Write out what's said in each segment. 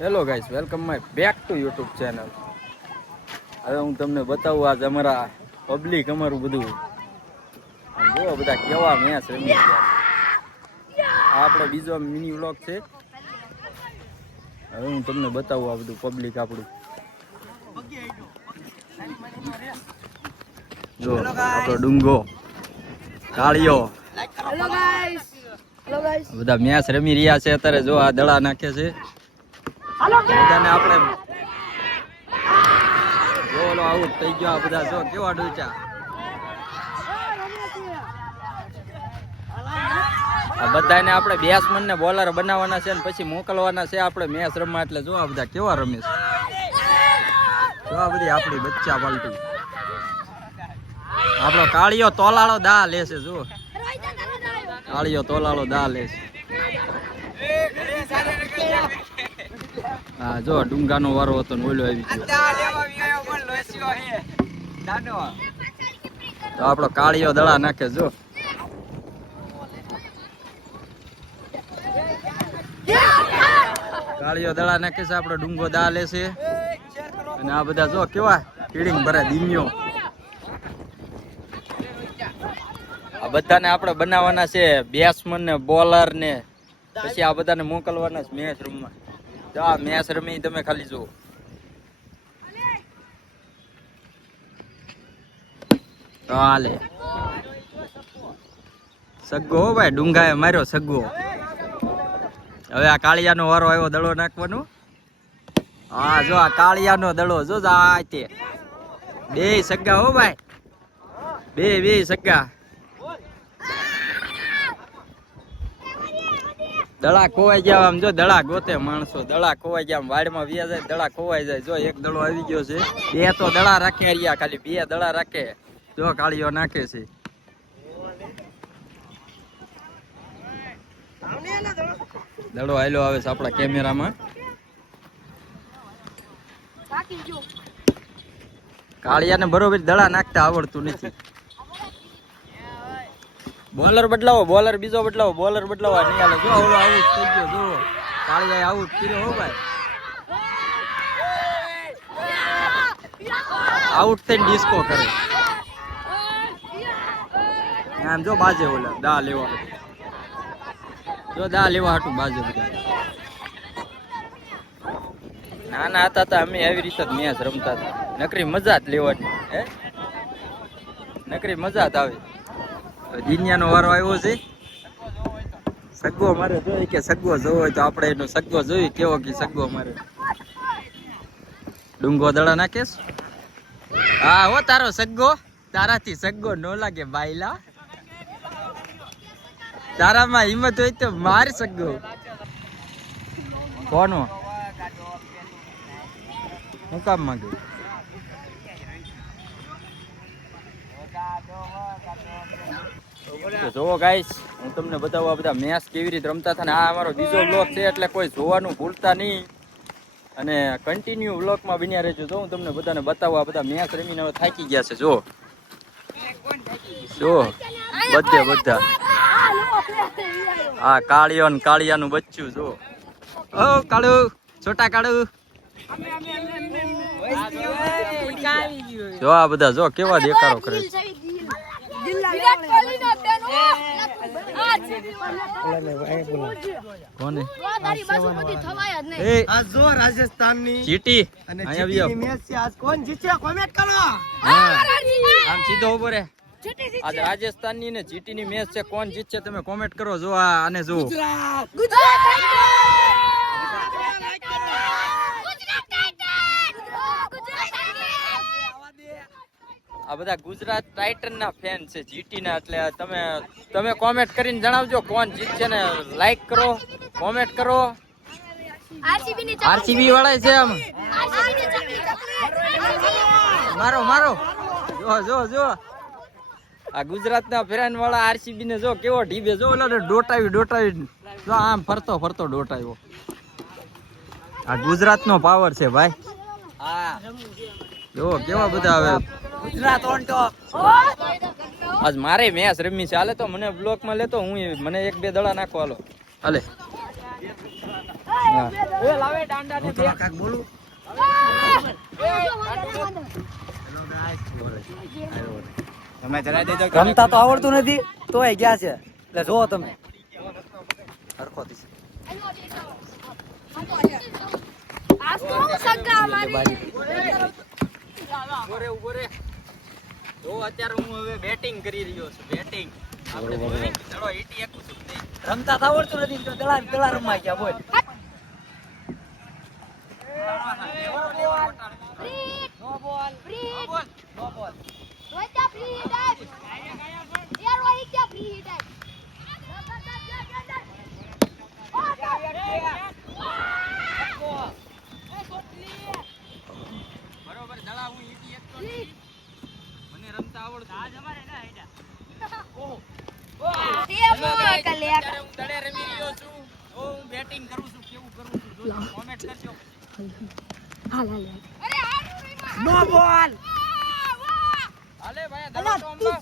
Hello guys, welcome my back to YouTube channel. હવે હું તમને બતાવું આજ અમારા પબ્લિક અમારું બધું જો બધા કેવા મેચ રમી ગયા. આપણો બીજો મિની વ્લોગ છે. હવે હું તમને બતાવું આ બધું પબ્લિક આપણું. જો આપણો ડુંગો કાળિયો બધા મેચ રમી રહ્યા છે અત્યારે. જો આ દડા નાખે છે બધાને. આપણે જો ઓલો આઉટ થઈ ગયો. આ બધા જો કેવા ડૂચા. આ બધાને આપણે બેટ્સમેન ને બોલર બનાવવાના છે ને પછી મોકલવાના છે આપણે મેચ રમવા. એટલે જો આ બધા કેવા રમે છે. જો આ બધી આપણી બચ્ચા પાલટી. આપણો કાળિયો તોલાળો દા લેશે. જો કાળિયો તોલાળો દા લેશે. હા જો ડુંગાનો વારો હતો ને ઓલો આવી ગયો. તો આપણો કાળિયો દડા નાખે. જો કાળિયો દડા નાખે છે. આપણો ડુંગો દા લેશે. અને આ બધા જો કેવા ફીડિંગ ભરે દીન્યો. આ બધાને આપણે બનાવવાના છે બેટ્સમેન ને બોલર ને પછી આ બધાને મોકલવાના છે મેચ રમવા. જો આ મેચ રમી તમે ખાલી જુઓ. હાલે સગ્ગો હો ભાઈ. ડુંગાએ માર્યો સગ્ગો. હવે આ કાળિયાનો વારો આવ્યો દડો નાખવાનો. હા જો આ કાળિયાનો દડો જો આ તે બે સગ્ગા હો ભાઈ. બે સગ્ગા. દડા ખોવાઈ ગયા. આમ જો દડા ગોતે માણસો. દડા ખોવાઈ ગયા. વાડમાં વ્યા જાય દડા ખોવાઈ જાય. જો એક દડો આવી ગયો છે. બે તો દડા રાખે રહ્યા. ખાલી બે દડા રાખે. જો કાળીઓ નાખે છે. દડો આયલો આવે છે આપણા કેમેરામાં. કાળિયાને બરોબર દડા નાખતા આવડતું નથી. બોલર બદલાવો. બોલર બીજો બદલાવો. બોલર બદલાવો નહીં હાલે. જો ઓલો આઉટ થઈ ગયો. જો કાળિયાએ આઉટ કર્યો હો ભાઈ. આઉટ થઈને ડિસ્કો કરે. આમ જો બાજે ઓલા દા લેવા. જો દા લેવા હાટું બાજે બધા. નાના હતા તો અમે આવી રીતે જ મેચ રમતા હતા. નકરી મજા જ લેવાની. હે નકરી મજા જ આવે. દિનિયાનો વારો આવ્યો છે. સગ્ગો મારે જોઈ કે સગ્ગો જોવો હોય તો આપણે એનો સગ્ગો જોઈ કેવો કે સગ્ગો મારે. ડુંગો દડા નાખેશ. હા હો તારો સગ્ગો. તારાથી સગ્ગો ન લાગે બાયલા. તારામાં હિંમત હોય તો માર સગ્ગો. કોનો હું કામ માંગે. જોવો ગાઈસ, હું તમને બતાવું આ બધા મેચ કેવી રીતે રમતા હતા. ને આ અમારો બીજો બ્લોગ છે એટલે કોઈ જોવાનું ભૂલતા નહીં. અને કન્ટિન્યુ બ્લોગમાં બન્યા રહેજો. જો હું તમને બધાને બતાવું આ બધા મેચ રમીને હવે થાકી ગયા છે. જો બધે બધા આ કાળિયો ને કાળિયાનું બચ્ચું. જો ઓ કાળું છોટા કાળું. જો આ બધા જો કેવા દેખાડો કરે છે. કોને રાજસ્થાનની ચીટી કોણ જીતે કોમેન્ટ કરો. આમ સીધો ઉભો રે. આજ રાજસ્થાનની ને જીટીની મેચ છે. કોણ જીતશે તમે કોમેન્ટ કરો. જો આને જો આ બધા ગુજરાત ટાઇટન ના ફેન છે જીટી ના. એટલે તમે કોમેન્ટ કરીને જણાવજો કોણ જીતશે ને લાઈક કરો કોમેન્ટ કરો. આરસીબી વાળા છે આમ. મારો જો આ ગુજરાત ના ફેન વાળા આરસીબી ને જો કેવો ઢીબે. જો ઓલા ડોટાવી જો આમ ફરતો ડોટાવ્યો. આ ગુજરાત નો પાવર છે ભાઈ. હા જો કેવા બધા આવે. Gujarat on top. આજ મારે મેચ રમી છે. હાલે તો મને બ્લોક માં લેતો. હું મને એક બે દડા નાખો. હાલો હાલે હા એ લાવે દાંડા ને બે કાક બોલું તમે જરા દેજો રમતા તો આવડતું નથી તોય ગયા છે એટલે જો તમે હરખો થી ઉભો રે જો અત્યારે હું હવે બેટિંગ કરી રહ્યો છું બેટિંગ આપણે ચલો ઈટી એકું છું રમતા તો આવડતું નથી તો દળા રમવા ગયા બોલ નો બોલ રોઈતા ફ્રી હિટ યાર રોઈતા ફ્રી હિટ બરોબર દળા હું ઈટી એક તો મને રમતા આવડતું આજ અમારે ના હેડા ઓહો તે મોય કલે હું દડે રમી રહ્યો છું હું બેટિંગ કરું છું કેવું કરું છું જો કોમેન્ટ કરજો હાલ અરે નો બોલ હાલે ભાઈ દડો તો અમને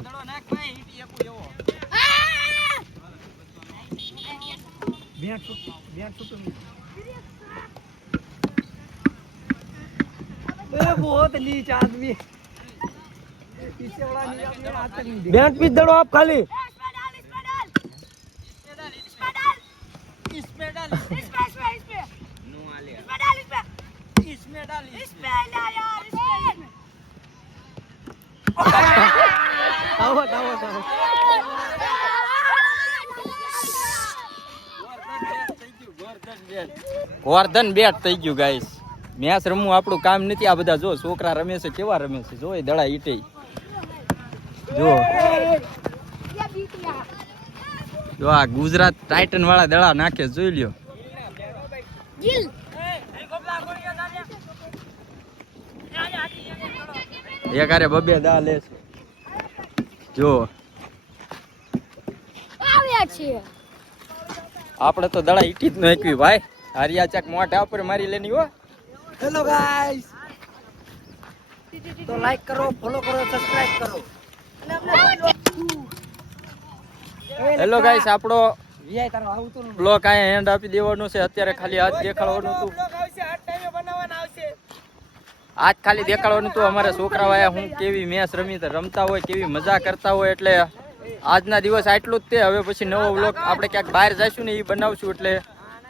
દડો નાખ ભાઈ ઈટી એકું એવો બેટ છૂટું बहुत नीच आदमी पीछे वाला नहीं आदमी आज तक नहीं बैंक पीछ दड़ो आप खाली इसमें डाल नो आले इसमें डाल यार आओ ગોર્ધન બેટ થઈ ગયું ગાઈસ મેચ રમવું આપણું કામ નથી આ બધા જો છોકરા રમે છે કેવા રમે છે જો એ દડા ઈટે જો આ ગુજરાત ટાઇટન વાળા દડા નાખે જોઈ લ્યો એક આરે બબે દા લે છે જો આપણે તો દડા ઈટી જ ન એકવી ભાઈ હરિયા ચાક મોઢા ઉપર મારી લેની હો હેલો ગાઈસ તો લાઈક કરો ફોલો કરો સબસ્ક્રાઇબ કરો હેલો ગાઈસ આપણો વીઆઈ તારો આવતું બ્લોગ આયા એન્ડ આપી દેવાનો છે અત્યારે ખાલી હાથ દેખાડવાનું હતું બ્લોગ આવશે આ ટાઈમે બનાવવાના આવશે આજ ખાલી દેખાડવાનું હતું અમારા છોકરાઓ આયા હું કેવી મેચ રમતા હોય કેવી મજા કરતા હોય એટલે આજના દિવસ આટલું જ તે હવે પછી નવો બ્લોગ આપણે ક્યાંક બહાર જઈશું ને એ બનાવશું એટલે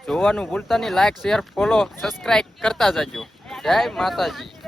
જોવાનું ભૂલતા નહીં લાઈક શેર ફોલો સબસ્ક્રાઇબ કરતા જજો જય માતાજી